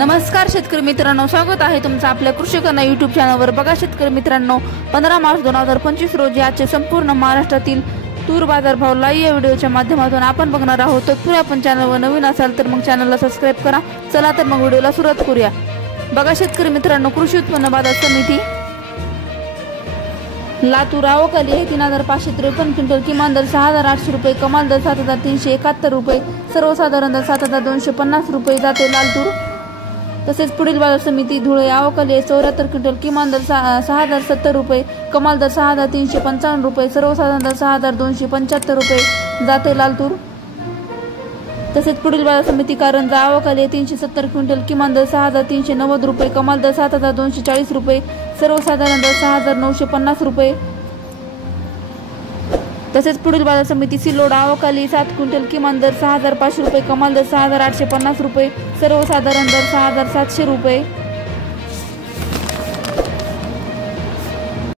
नमस्कार शेतकरी मित्रांनो, स्वागत आहे तुमचं आपल्या कृषी कन्या यूट्यूब चॅनलवर। बघा शेतकरी मित्रांनो, 15 मार्च 2025 रोजी आजचे संपूर्ण महाराष्ट्रातील तूर बाजार भाव लाईव्ह या व्हिडिओच्या माध्यमातून आपण बघणार आहोत। तत्पूर्वी आपण चॅनलवर नवीन असाल तर मग चॅनलला सबस्क्राइब करा। चला तर मग व्हिडिओला सुरुवात करूया। बघा शेतकरी मित्रांनो, कृषी उत्पन्न बाजार समिती लातूर आवक आली आहे 3553 क्विंटल, किमान दर 6800 रुपये, कमाल दर 7371 रुपये, सर्वसाधारण दर 7250 रुपये जाते लाल तूर। तसेच पुढील बाजार समिती धुळे आवक आली आहे 74 क्विंटल, किमान दर 6070 रुपये, कमाल दर 6355 रुपये, सर्वसाधारण दर 6275 रुपये जाते लाल तूर। तसेच पुढील बाजार समिती कारंजा आवक आली आहे 370 क्विंटल, किमान दर 6390 रुपये, कमाल दर 7240 रुपये, सर्वसाधारण दर 6950 रुपये। तसेच पुढील बाजार समिती सिल्लोड आवक आली 7 क्विंटल, किमान दर 6500 रुपये, कमाल दर 6850 रुपये, सर्वसाधारण दर 6700 रुपये।